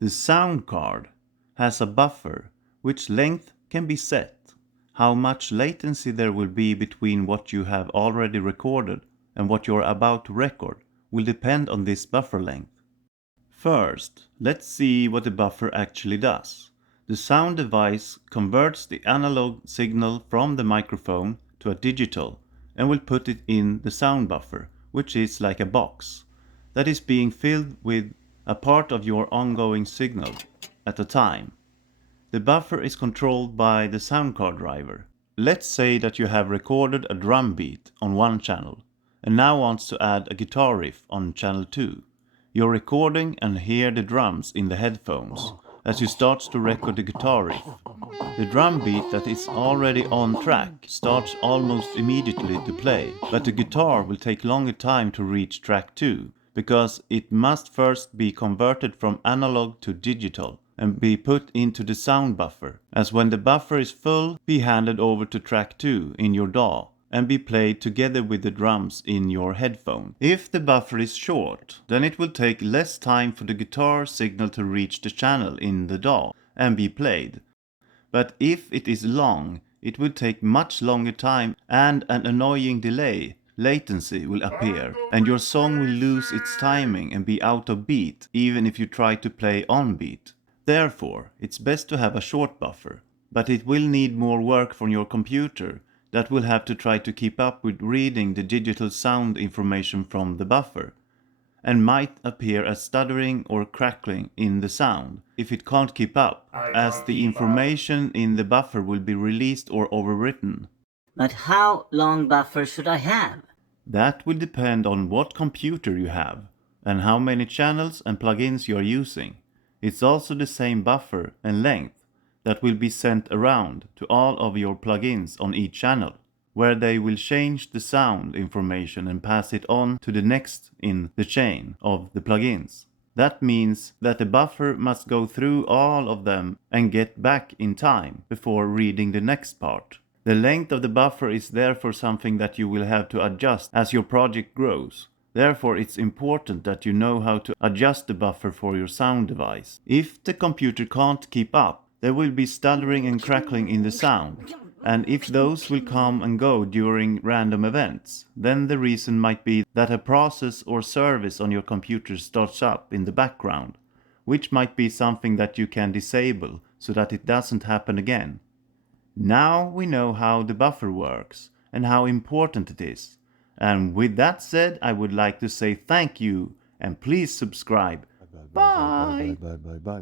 The sound card has a buffer which length can be set. How much latency there will be between what you have already recorded and what you're about to record will depend on this buffer length. First, let's see what the buffer actually does. The sound device converts the analog signal from the microphone to a digital and will put it in the sound buffer, which is like a box that is being filled with a part of your ongoing signal at a time. The buffer is controlled by the sound card driver. Let's say that you have recorded a drum beat on one channel and now wants to add a guitar riff on channel 2. You're recording and hear the drums in the headphones as you start to record the guitar riff. The drum beat that is already on track starts almost immediately to play, but the guitar will take longer time to reach track 2 because it must first be converted from analog to digital and be put into the sound buffer, as when the buffer is full, be handed over to track 2 in your DAW and be played together with the drums in your headphone. If the buffer is short, then it will take less time for the guitar signal to reach the channel in the DAW and be played. But if it is long, it will take much longer time and an annoying delay, latency will appear, and your song will lose its timing and be out of beat even if you try to play on beat. Therefore, it's best to have a short buffer, but it will need more work from your computer that will have to try to keep up with reading the digital sound information from the buffer, and might appear as stuttering or crackling in the sound if it can't keep up, as the information in the buffer will be released or overwritten. But how long buffer should I have? That will depend on what computer you have and how many channels and plugins you are using. It's also the same buffer and length that will be sent around to all of your plugins on each channel, where they will change the sound information and pass it on to the next in the chain of the plugins. That means that the buffer must go through all of them and get back in time before reading the next part. The length of the buffer is therefore something that you will have to adjust as your project grows. Therefore, it's important that you know how to adjust the buffer for your sound device. If the computer can't keep up, there will be stuttering and crackling in the sound, and if those will come and go during random events, then the reason might be that a process or service on your computer starts up in the background, which might be something that you can disable so that it doesn't happen again. Now we know how the buffer works and how important it is. And with that said, I would like to say thank you and please subscribe. Bye! Bye.